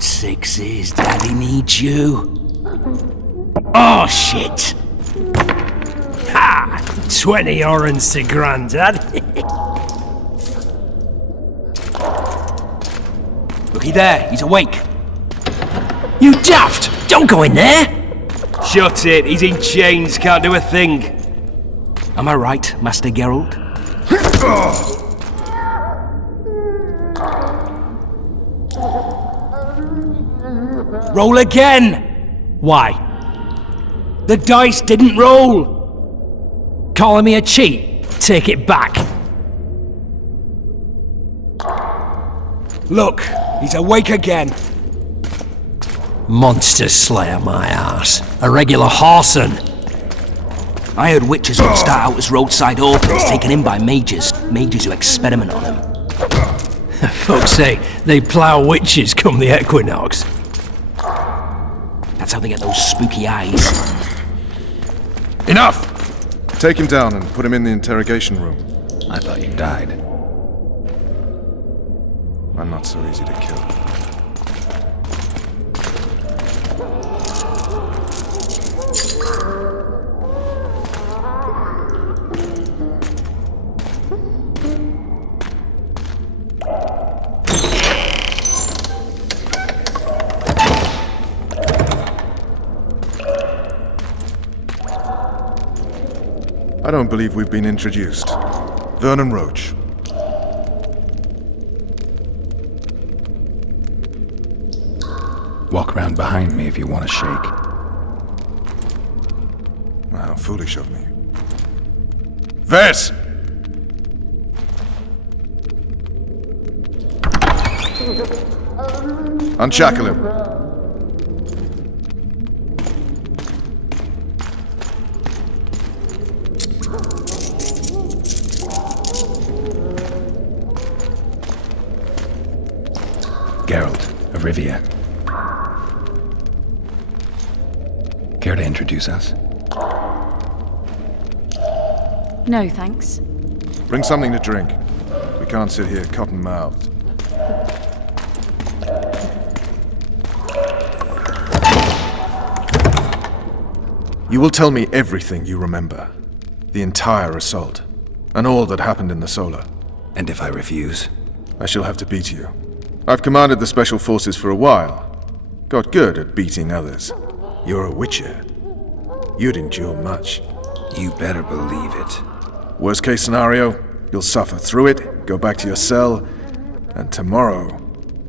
Sixes, Daddy needs you. Oh, shit! Ha! 20 orange to Grandad. Looky there, he's awake. You daft! Don't go in there! Shut it, he's in chains, can't do a thing. Am I right, Master Geralt? Roll again! Why? The dice didn't roll! Calling me a cheat? Take it back. Look, he's awake again. Monster Slayer, my ass. A regular whoreson. I heard witches would start out as roadside orphans taken in by mages. Mages who experiment on them. Folks say they plough witches come the equinox. That's how they get those spooky eyes. Enough! Take him down and put him in the interrogation room. I thought you died. I'm not so easy to kill. I don't believe we've been introduced. Vernon Roach. Walk around behind me if you want to shake. How foolish of me. Vess! Unshackle him. Geralt of Rivia. Care to introduce us? No, thanks. Bring something to drink. We can't sit here cotton-mouthed. You will tell me everything you remember. The entire assault. And all that happened in the Solar. And if I refuse? I shall have to beat you. I've commanded the Special Forces for a while. Got good at beating others. You're a Witcher. You'd endure much. You better believe it. Worst case scenario, you'll suffer through it, go back to your cell, and tomorrow,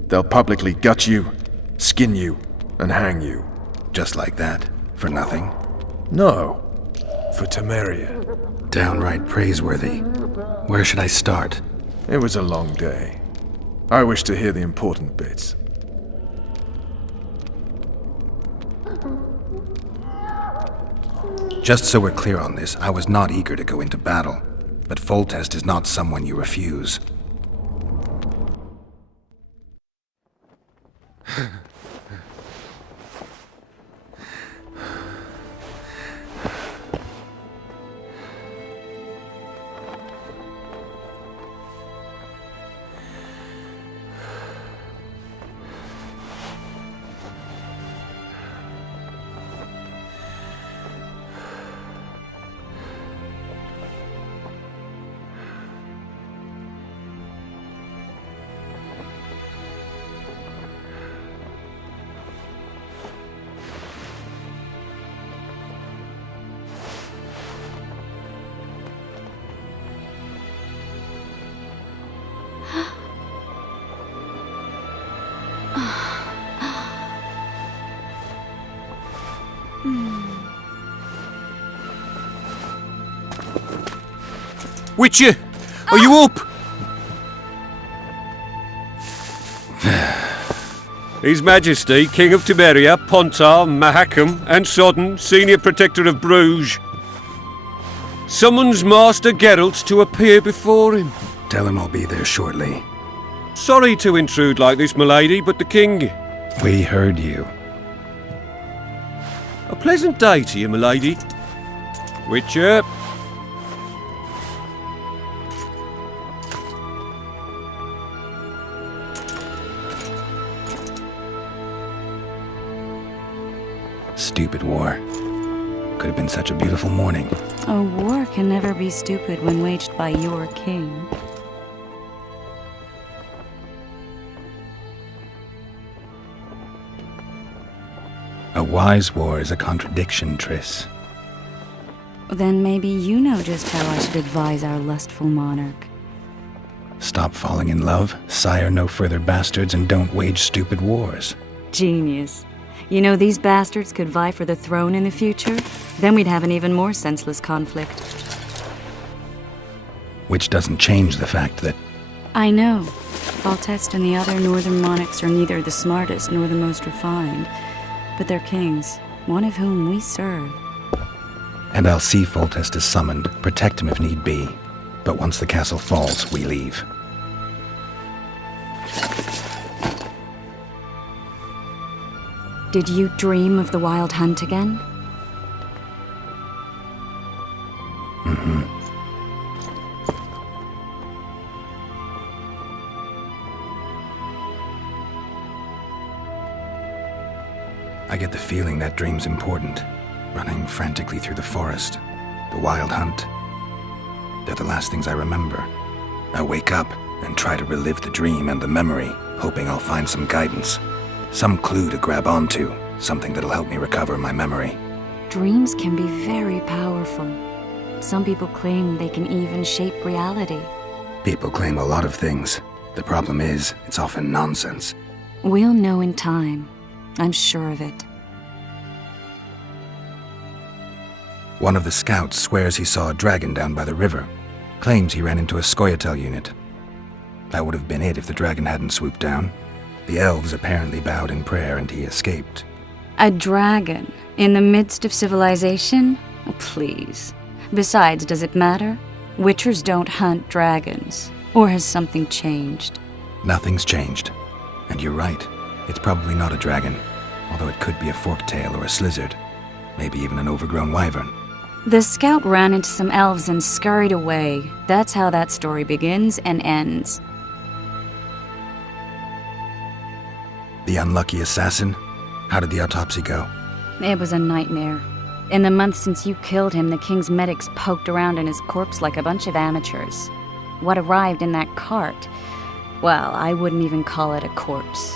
they'll publicly gut you, skin you, and hang you. Just like that? For nothing? No. For Temeria. Downright praiseworthy. Where should I start? It was a long day. I wish to hear the important bits. Just so we're clear on this, I was not eager to go into battle, but Foltest is not someone you refuse. Witcher, are you up? His Majesty, King of Tiberia, Pontar, Mahakam, and Sodden, Senior Protector of Bruges, summons Master Geralt to appear before him. Tell him I'll be there shortly. Sorry to intrude like this, milady, but the king... We heard you. A pleasant day to you, milady. Witcher. Stupid war. Could have been such a beautiful morning. A war can never be stupid when waged by your king. A wise war is a contradiction, Triss. Then maybe you know just how I should advise our lustful monarch. Stop falling in love, sire no further bastards, and don't wage stupid wars. Genius. You know, these bastards could vie for the throne in the future? Then we'd have an even more senseless conflict. Which doesn't change the fact that... I know. Foltest and the other northern monarchs are neither the smartest nor the most refined. But they're kings, one of whom we serve. And I'll see Foltest is summoned, protect him if need be. But once the castle falls, we leave. Did you dream of the Wild Hunt again? Mm-hmm. I get the feeling that dream's important. Running frantically through the forest. The Wild Hunt. They're the last things I remember. I wake up and try to relive the dream and the memory, hoping I'll find some guidance. Some clue to grab onto, something that'll help me recover my memory. Dreams can be very powerful. Some people claim they can even shape reality. People claim a lot of things. The problem is, it's often nonsense. We'll know in time. I'm sure of it. One of the scouts swears he saw a dragon down by the river. Claims he ran into a Scoia'tael unit. That would have been it if the dragon hadn't swooped down. The elves apparently bowed in prayer and he escaped. A dragon? In the midst of civilization? Oh, please. Besides, does it matter? Witchers don't hunt dragons. Or has something changed? Nothing's changed. And you're right. It's probably not a dragon. Although it could be a forktail or a slizzard. Maybe even an overgrown wyvern. The scout ran into some elves and scurried away. That's how that story begins and ends. The unlucky assassin? How did the autopsy go? It was a nightmare. In the months since you killed him, the king's medics poked around in his corpse like a bunch of amateurs. What arrived in that cart? Well, I wouldn't even call it a corpse.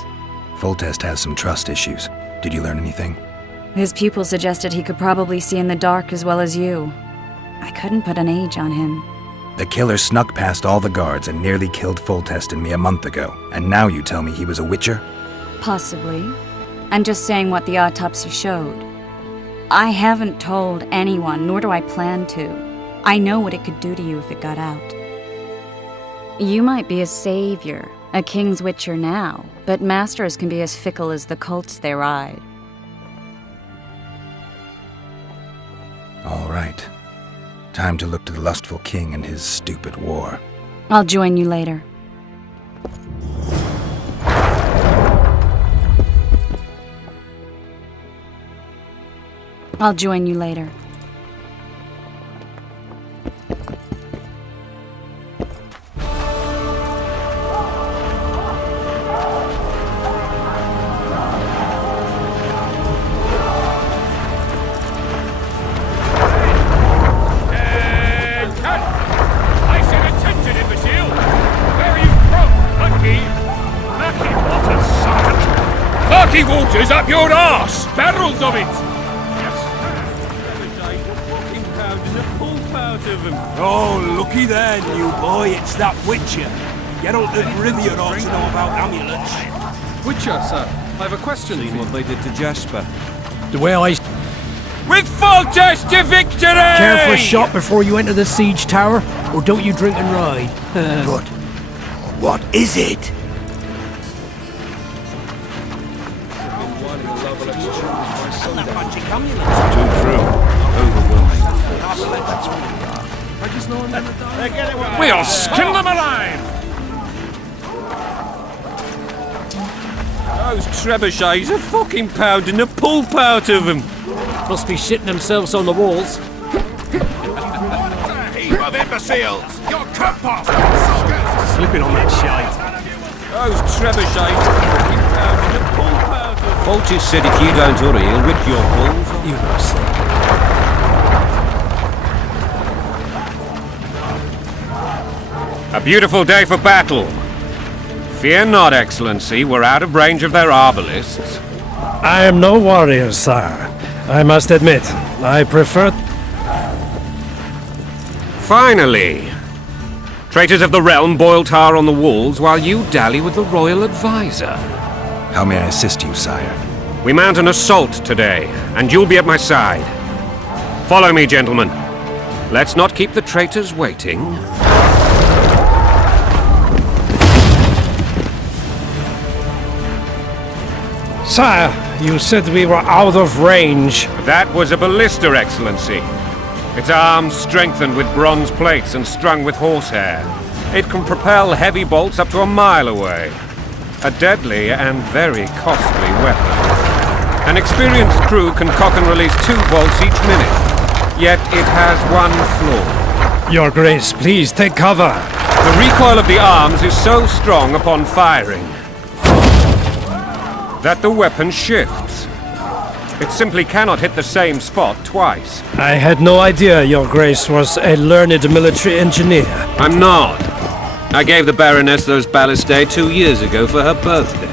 Foltest has some trust issues. Did you learn anything? His pupil suggested he could probably see in the dark as well as you. I couldn't put an age on him. The killer snuck past all the guards and nearly killed Foltest and me a month ago. And now you tell me he was a witcher? Possibly. I'm just saying what the autopsy showed. I haven't told anyone, nor do I plan to. I know what it could do to you if it got out. You might be a savior, a king's witcher now, but masters can be as fickle as the colts they ride. All right. Time to look to the lustful king and his stupid war. I'll join you later. I'll join you later. Murky water's up your arse! Barrels of it! Oh, looky there, new boy, it's that Witcher. Geralt of Rivia ought to know about amulets. Witcher, sir. I have a question for What they did to Jasper. The way I... With Foltest to victory! Care for a shot before you enter the siege tower, or don't you drink and ride? Good. What is it? finding a love election by sundown. Too true. Overwhelming force. That's what we are. I just know I'm gonna die. We'll skin them alive! Those trebuchets are fucking pounding the pulp out of them. Must be shitting themselves on the walls. Heap of imbeciles! You're cut past! Slipping on that shite. Those trebuchets are fucking pounding the pulp out of them. Vulture said if you don't hurry, he'll rip your balls off. You will see. A beautiful day for battle. Fear not, Excellency, we're out of range of their arbalists. I am no warrior, sire. I must admit, I prefer... Finally! Traitors of the realm boil tar on the walls while you dally with the royal advisor. How may I assist you, sire? We mount an assault today, and you'll be at my side. Follow me, gentlemen. Let's not keep the traitors waiting. Sire, you said we were out of range. That was a ballista, Excellency. Its arms strengthened with bronze plates and strung with horsehair. It can propel heavy bolts up to a mile away. A deadly and very costly weapon. An experienced crew can cock and release 2 bolts each minute. Yet it has one flaw. Your Grace, please take cover. The recoil of the arms is so strong upon firing that the weapon shifts. It simply cannot hit the same spot twice. I had no idea Your Grace was a learned military engineer. I'm not. I gave the Baroness those ballistae 2 years ago for her birthday.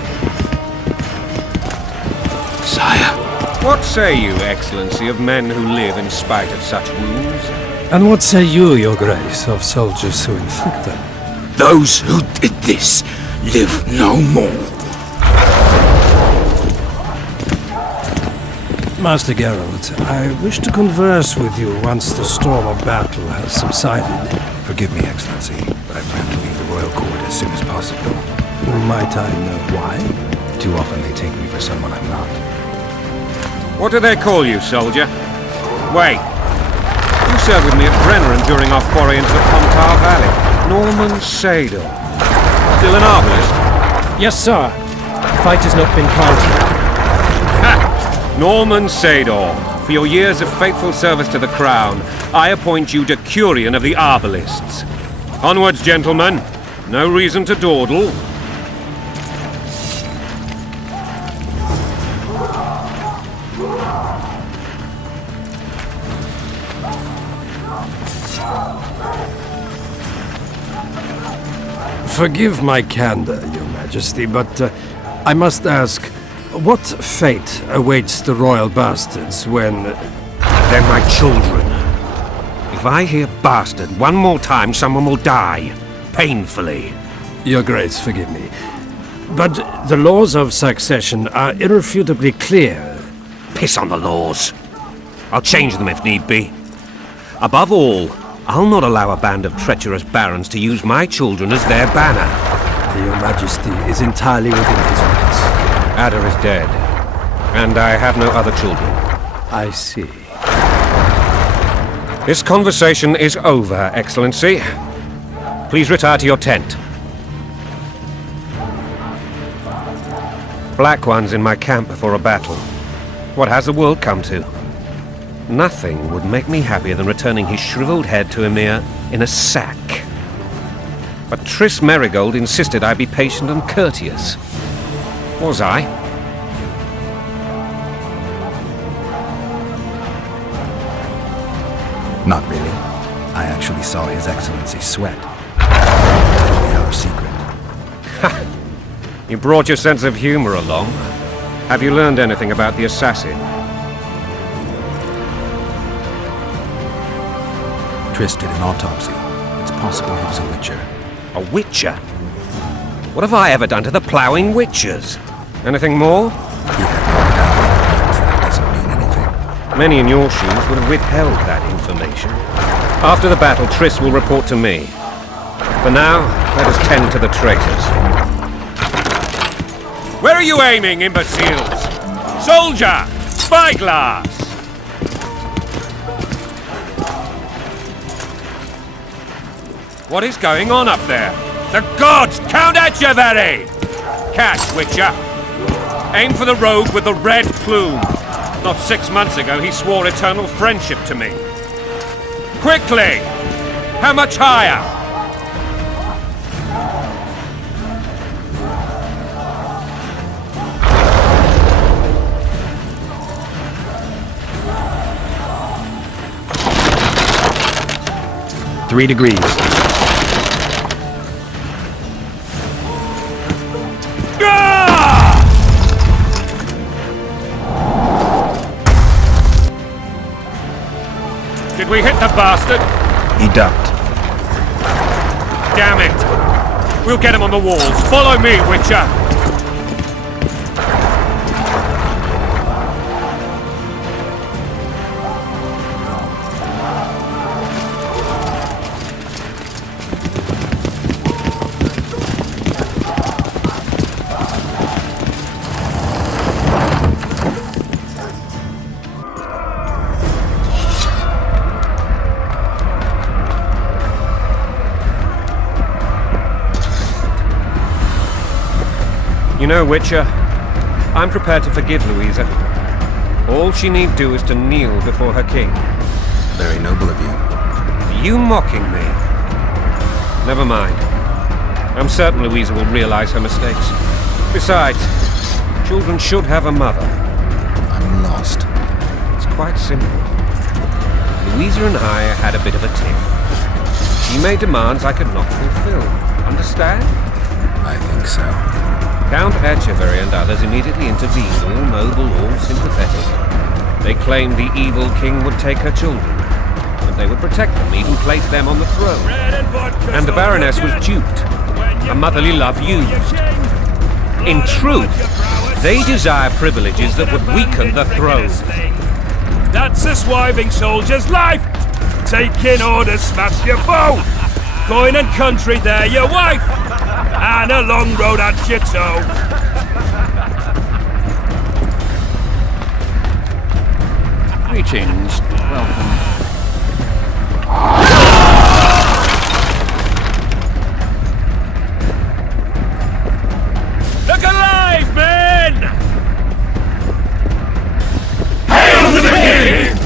Sire. What say you, Excellency, of men who live in spite of such wounds? And what say you, Your Grace, of soldiers who inflict them? Those who did this live no more. Master Geralt, I wish to converse with you once the storm of battle has subsided. Forgive me, Excellency, but I plan to leave the royal court as soon as possible. Might I know why? Too often they take me for someone I'm not. What do they call you, soldier? Wait. You served with me at Brenneran during our foray into the Pontar Valley. Norman Sador. Still an arbalist? Yes, sir. Fight has not been counted. Ha! Norman Sador, for your years of faithful service to the crown, I appoint you Decurion of the Arbalists. Onwards, gentlemen. No reason to dawdle. Forgive my candor, Your Majesty, but I must ask, what fate awaits the royal bastards when... They're my children. If I hear bastard one more time, someone will die. Painfully. Your Grace, forgive me. But the laws of succession are irrefutably clear. Piss on the laws. I'll change them if need be. Above all, I'll not allow a band of treacherous barons to use my children as their banner. Your Majesty is entirely within his rights. Ada is dead, and I have no other children. I see. This conversation is over, Excellency. Please retire to your tent. Black One's in my camp before a battle. What has the world come to? Nothing would make me happier than returning his shriveled head to Emir in a sack. But Triss Merigold insisted I be patient and courteous. Was I? Not really. I actually saw His Excellency sweat. That'll be our secret. You brought your sense of humor along. Have you learned anything about the assassin? Triss did an autopsy. It's possible he was a witcher. A witcher? What have I ever done to the ploughing witchers? Anything more? He had no doubt. That doesn't mean anything. Many in your shoes would have withheld that information. After the battle, Triss will report to me. For now, let us tend to the traitors. Where are you aiming, imbeciles? Soldier! Spyglass! What is going on up there? The gods! Count Etcheverry! Catch, Witcher! Aim for the rogue with the red plume. Not 6 months ago he swore eternal friendship to me. Quickly! How much higher? Three degrees. Did we hit the bastard? He ducked. Damn it! We'll get him on the walls. Follow me, Witcher! You know, Witcher, I'm prepared to forgive Louisa. All she need do is to kneel before her king. Very noble of you. Are you mocking me? Never mind. I'm certain Louisa will realize her mistakes. Besides, children should have a mother. I'm lost. It's quite simple. Louisa and I had a bit of a tiff. She made demands I could not fulfill. Understand? I think so. Count Etcheverry and others immediately intervened, all noble, all sympathetic. They claimed the evil king would take her children, but they would protect them, even place them on the throne. And the Baroness was duped, her motherly love used. In truth, they desire privileges that would weaken the throne. That's a swiving soldier's life! Taking orders, smash your foe! Coin and country, there your wife! And a long road at your toe. Greetings. Welcome. Look alive, men! Hail to the king!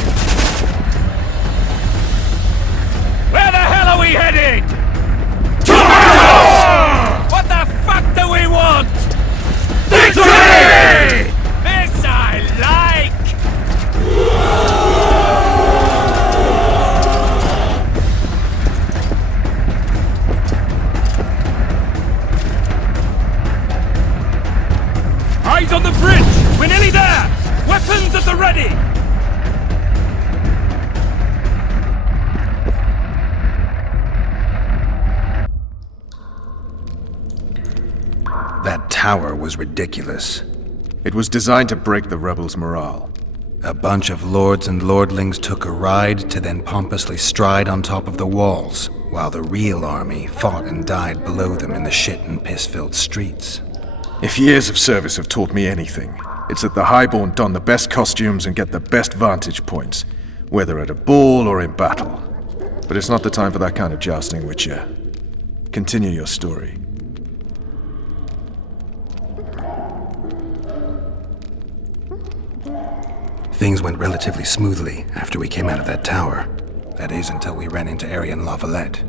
Where the hell are we headed? What the fuck do we want? Victory! This I like! Eyes on the bridge! We're nearly there! Weapons at the ready! That tower was ridiculous. It was designed to break the rebels' morale. A bunch of lords and lordlings took a ride to then pompously stride on top of the walls, while the real army fought and died below them in the shit and piss-filled streets. If years of service have taught me anything, it's that the highborn don the best costumes and get the best vantage points, whether at a ball or in battle. But it's not the time for that kind of jousting, Witcher. Continue your story. Things went relatively smoothly after we came out of that tower. That is, until we ran into Arian Lavalette.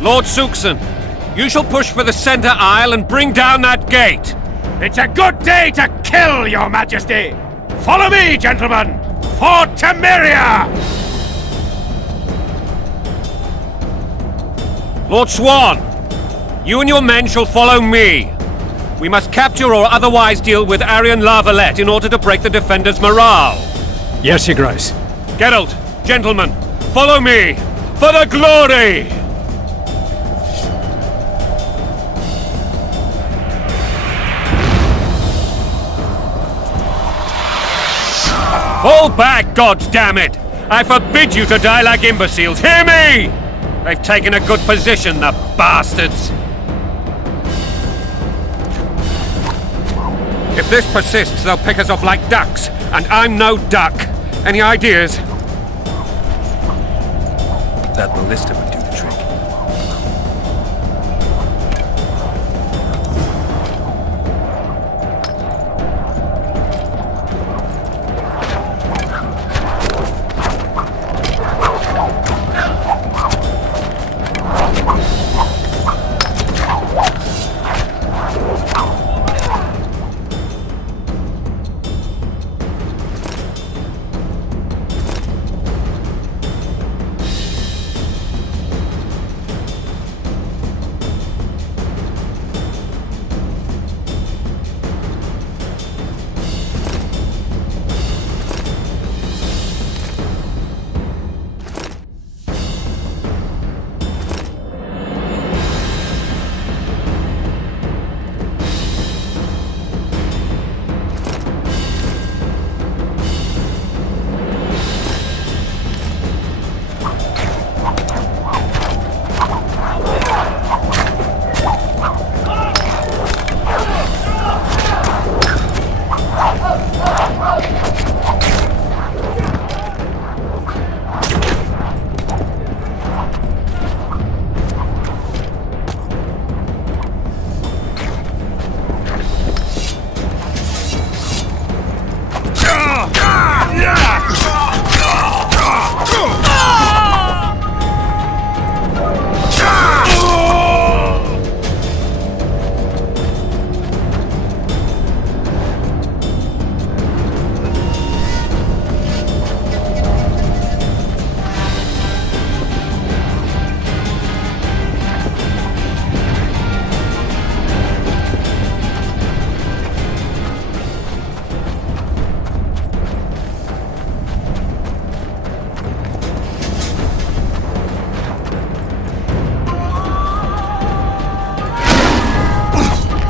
Lord Suxon, you shall push for the center aisle and bring down that gate. It's a good day to kill, Your Majesty! Follow me, gentlemen! For Temeria! Lord Swan, you and your men shall follow me. We must capture or otherwise deal with Arian Lavalette in order to break the defenders' morale. Yes, Your Grace. Geralt, gentlemen, follow me! For the glory! Fall back, goddammit! I forbid you to die like imbeciles, hear me! They've taken a good position, the bastards! If this persists, they'll pick us off like ducks, and I'm no duck. Any ideas? That ballista would do the trick.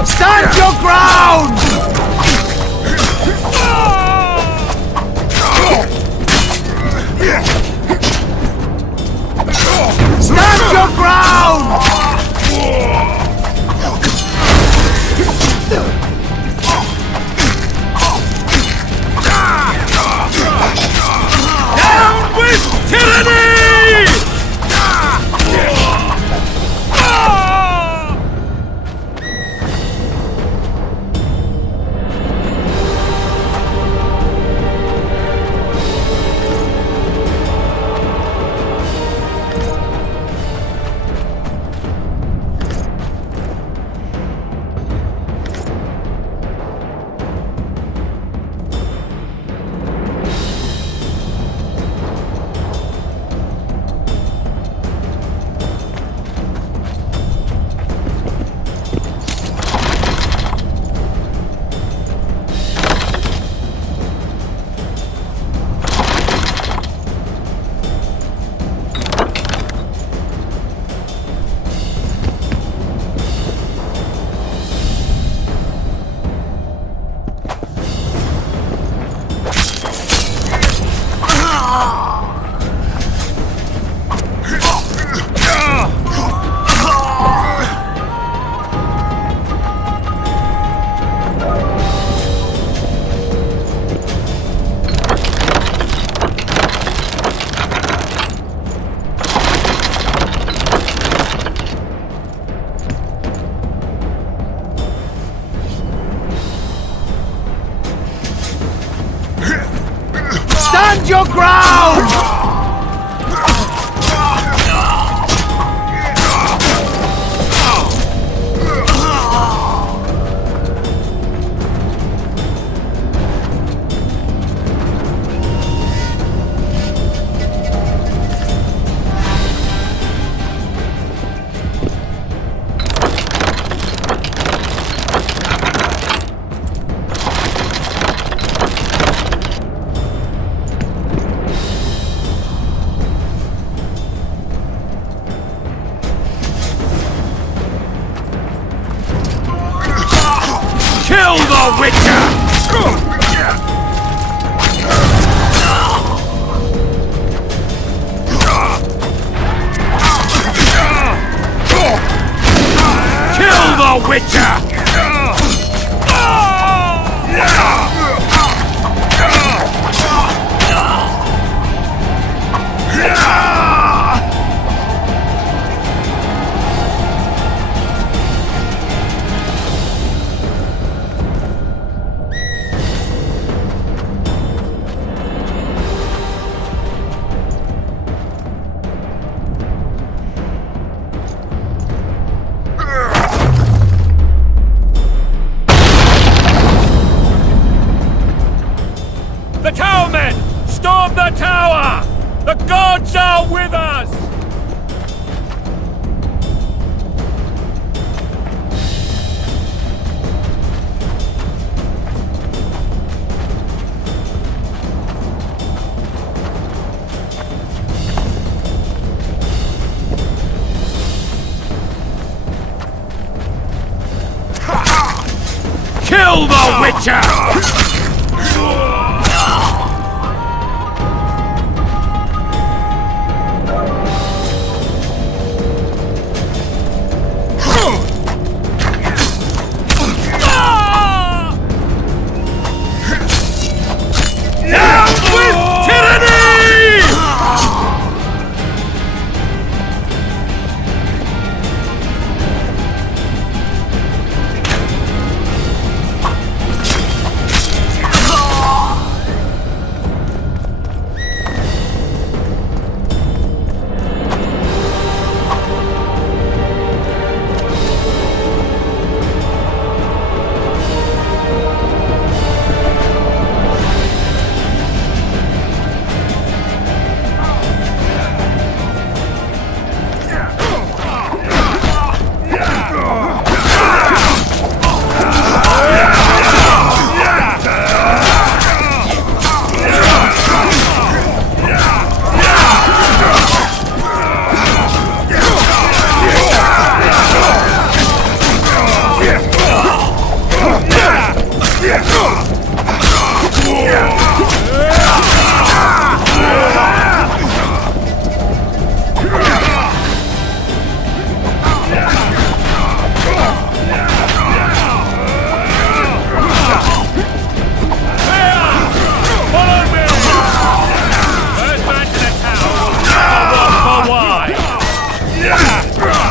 Stand your ground! Stand your ground! Down with tyranny! Stand your ground! the Witcher! Kill the Witcher! The towermen! Storm the tower! The gods are with us! Kill the Witcher!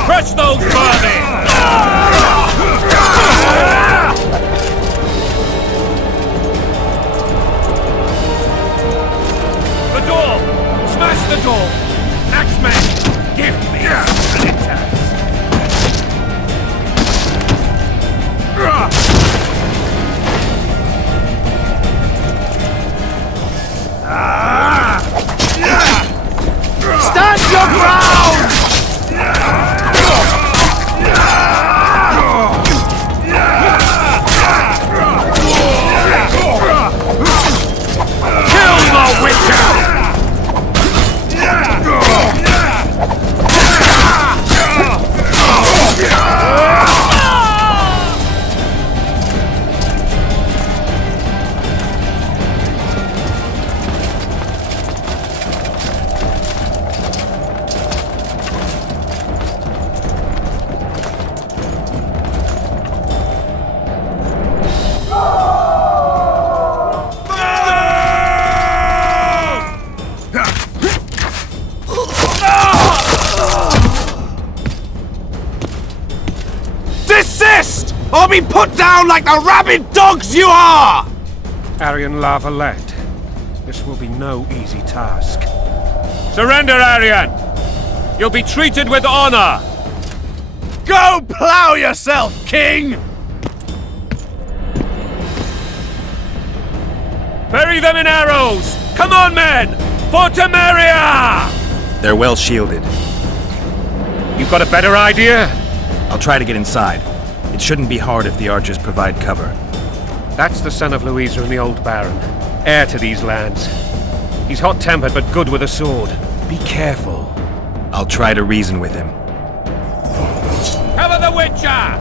Crush those vermin! The door! Smash the door! Axeman, give me splinters! Stand your ground! Kill the Witcher! Desist! Or be put down like the rabid dogs you are! Arian La Valette, this will be no easy task. Surrender, Arian! You'll be treated with honor! Go plow yourself, King! Bury them in arrows! Come on, men! For Temeria! They're well shielded. You've got a better idea? I'll try to get inside. It shouldn't be hard if the archers provide cover. That's the son of Louisa and the old Baron, heir to these lands. He's hot-tempered but good with a sword. Be careful. I'll try to reason with him. Cover the Witcher!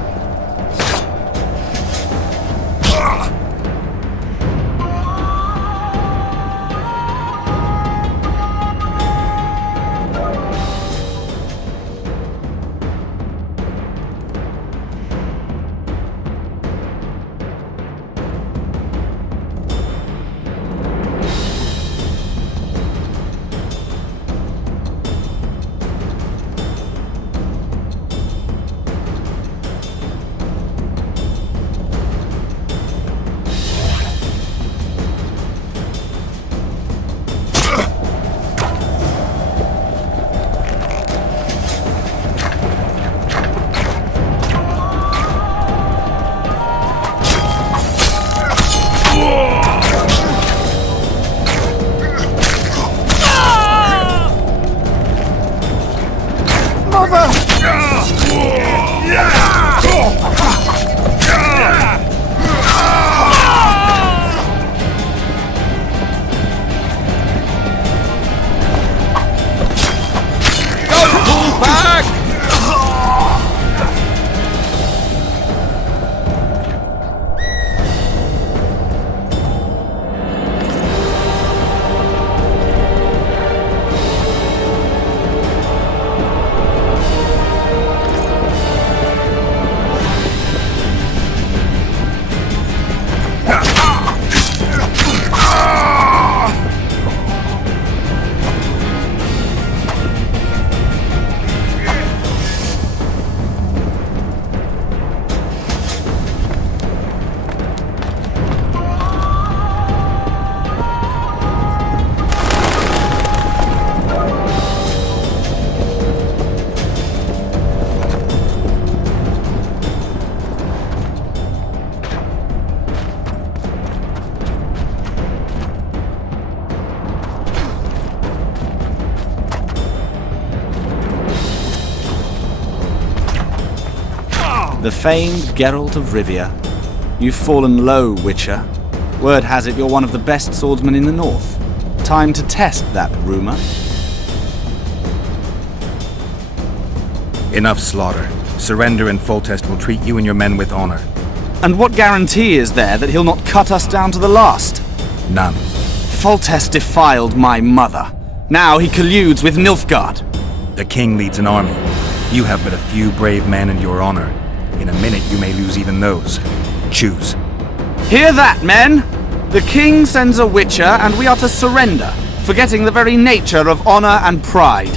Cover! The famed Geralt of Rivia. You've fallen low, Witcher. Word has it you're one of the best swordsmen in the north. Time to test that rumor. Enough slaughter. Surrender and Foltest will treat you and your men with honor. And what guarantee is there that he'll not cut us down to the last? None. Foltest defiled my mother. Now he colludes with Nilfgaard. The king leads an army. You have but a few brave men and your honor. In a minute you may lose even those. Choose. Hear that, men! The king sends a Witcher and we are to surrender, forgetting the very nature of honor and pride.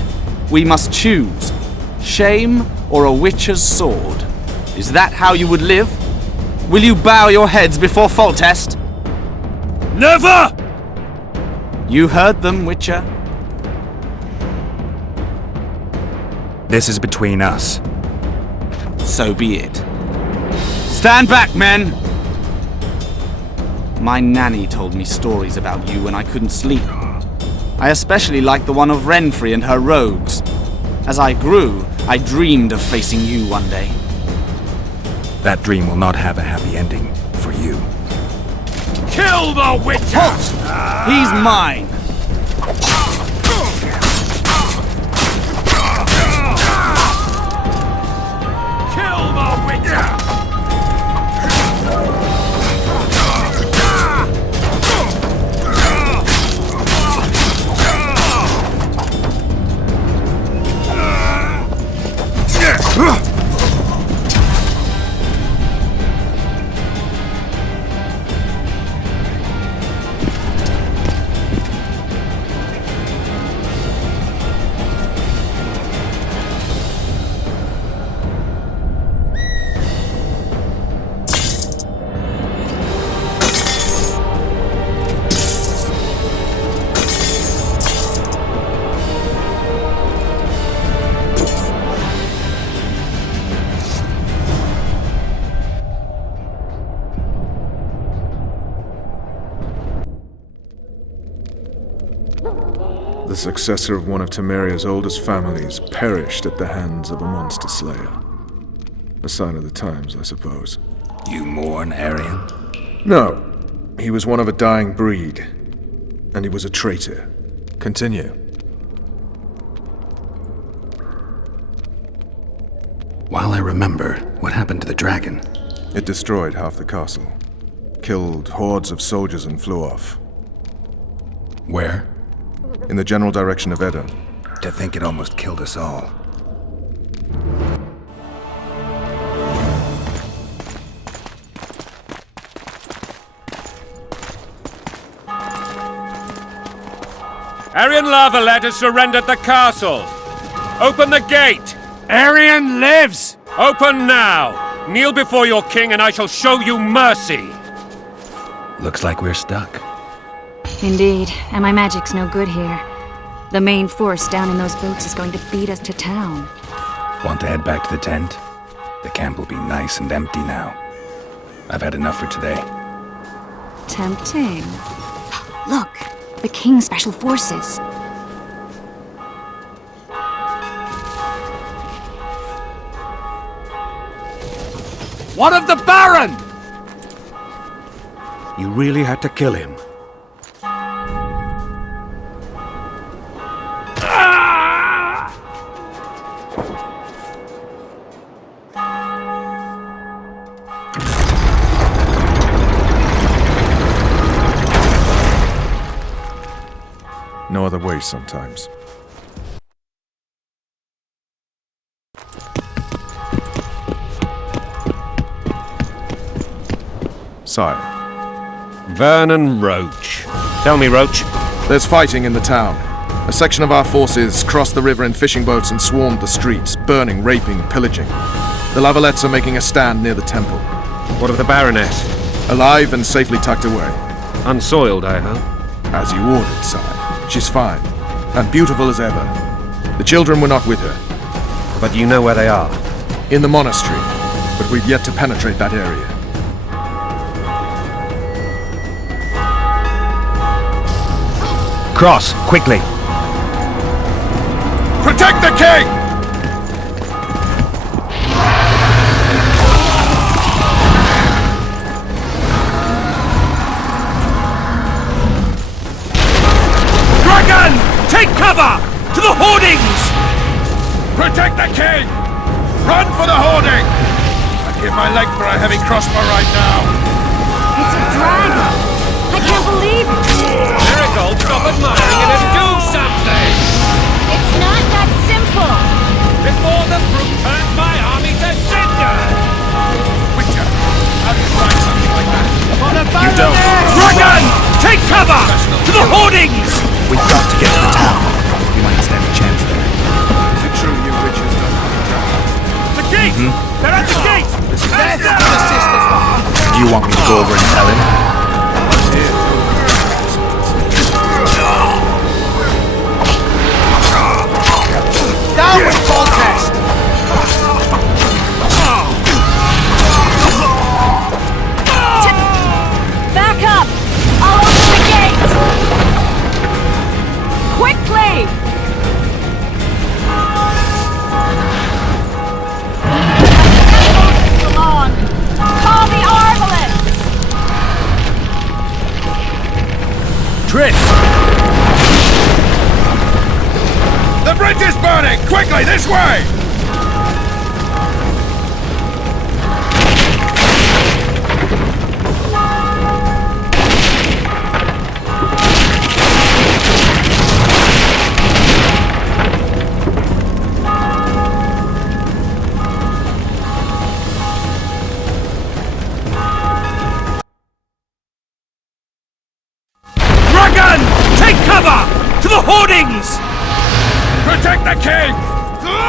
We must choose. Shame or a Witcher's sword. Is that how you would live? Will you bow your heads before Foltest? Never! You heard them, Witcher. This is between us. So be it. Stand back, men! My nanny told me stories about you when I couldn't sleep. I especially liked the one of Renfrey and her rogues. As I grew, I dreamed of facing you one day. That dream will not have a happy ending for you. Kill the Witcher! Halt! He's mine! Kill the Witcher! The successor of one of Temeria's oldest families perished at the hands of a monster slayer. A sign of the times, I suppose. You mourn, Arian? No. He was one of a dying breed. And he was a traitor. Continue. While I remember, what happened to the dragon? It destroyed half the castle. Killed hordes of soldiers and flew off. Where? In the general direction of Edda. To think it almost killed us all. Arian Lavalet has surrendered the castle. Open the gate. Arian lives! Open now. Kneel before your king and I shall show you mercy. Looks like we're stuck. Indeed, and my magic's no good here. The main force down in those boats is going to beat us to town. Want to head back to the tent? The camp will be nice and empty now. I've had enough for today. Tempting. Look, the King's Special Forces. What of the Baron? You really had to kill him. No other way sometimes. Sire. Vernon Roach. Tell me, Roach. There's fighting in the town. A section of our forces crossed the river in fishing boats and swarmed the streets, burning, raping, pillaging. The Lavalettes are making a stand near the temple. What of the Baroness? Alive and safely tucked away. Unsoiled, I hope. As you ordered, sire. She's fine, and beautiful as ever. The children were not with her. But you know where they are? In the monastery, but we've yet to penetrate that area. Cross, quickly! Protect the king! Dragon! Take cover! To the hoardings! Protect the king! Run for the hoarding! I'd give my leg for a heavy crossbow right now. It's a dragon! I can't believe it! Miracle, stop admiring it and do something! It's not that simple! Before the brute turns my army to cinder! Witcher, how do you find something like that? You don't. Dragon! Take cover! To the hoardings! We've got to get to the town. We might stand a chance there. Is it true you witches don't hunt dragons? The gate! They're at the gate! Do you want me to go over and tell him? Down with Foltest! Back up! I'll open the gate! Quickly! Come on! Call the Arbalists! Trish! The bridge is burning! Quickly, this way! Dragon! Take cover! To the hoardings! Protect the king!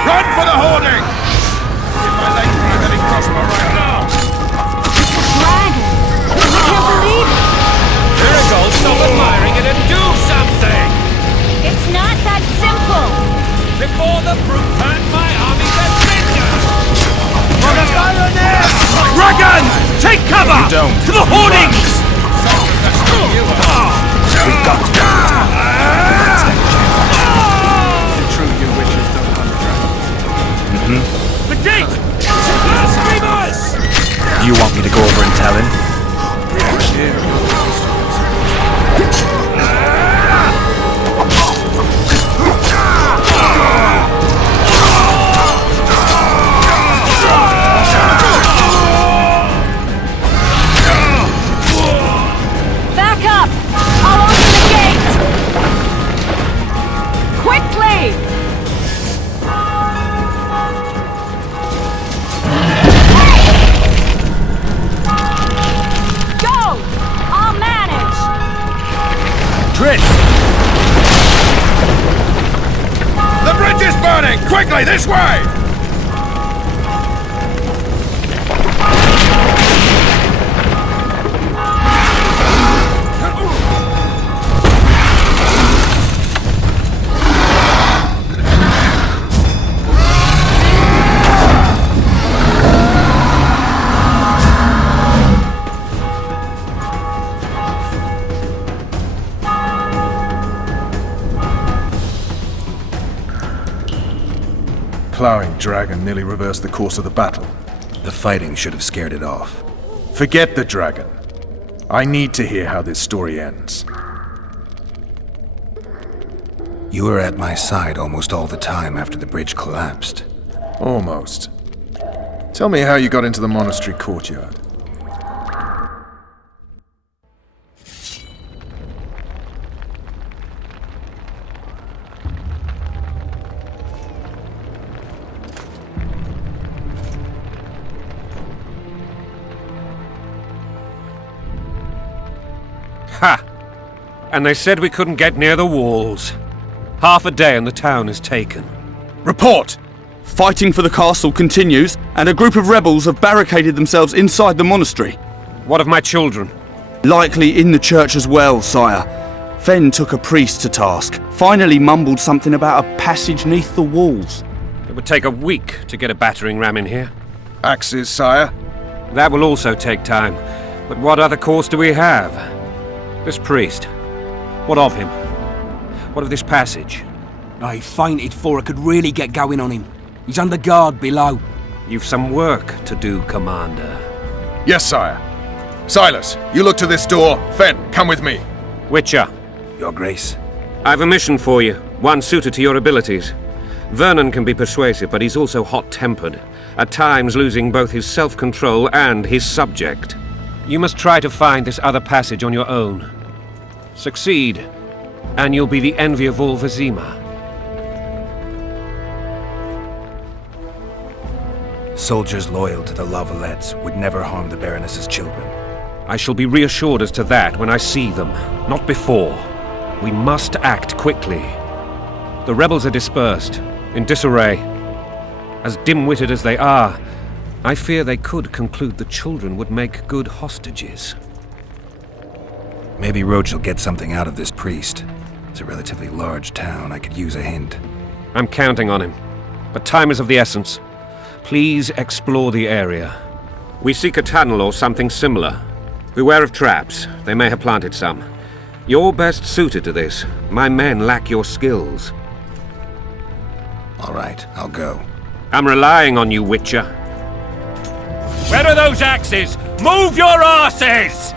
Run for the hoarding! Give my leg for a heavy crossbow right now! It's a dragon! I can't believe it! Miracle, stop admiring it and do something! It's not that simple! Before the brute turns my army to cinder! Dragon! Take cover! You don't. To the hoardings! We've got to get to the town. Is it true you witches don't hunt dragons? The gate! Screamers! Do you want me to go over and tell him? Back up! I'll open the gate! Quickly! Go! I'll manage! Trish! The bridge is burning! Quickly, this way! Plowing dragon nearly reversed the course of the battle. The fighting should have scared it off. Forget the dragon. I need to hear how this story ends. You were at my side almost all the time after the bridge collapsed. Almost. Tell me how you got into the monastery courtyard. Ha! And they said we couldn't get near the walls. Half a day and the town is taken. Report! Fighting for the castle continues, and a group of rebels have barricaded themselves inside the monastery. What of my children? Likely in the church as well, sire. Fen took a priest to task, finally mumbled something about a passage neath the walls. It would take a week to get a battering ram in here. Axes, sire? That will also take time. But what other course do we have? This priest. What of him? What of this passage? I fainted before I could really get going on him. He's under guard below. You've some work to do, Commander. Yes, sire. Silas, you look to this door. Fen, come with me. Witcher. Your Grace. I've a mission for you, one suited to your abilities. Vernon can be persuasive, but he's also hot-tempered, at times losing both his self-control and his subject. You must try to find this other passage on your own. Succeed, and you'll be the envy of all Vizima. Soldiers loyal to the Lavalettes would never harm the Baroness's children. I shall be reassured as to that when I see them, not before. We must act quickly. The rebels are dispersed, in disarray. As dim-witted as they are, I fear they could conclude the children would make good hostages. Maybe Roach will get something out of this priest. It's a relatively large town. I could use a hint. I'm counting on him, but time is of the essence. Please explore the area. We seek a tunnel or something similar. Beware of traps. They may have planted some. You're best suited to this. My men lack your skills. All right, I'll go. I'm relying on you, Witcher. Where are those axes? Move your asses!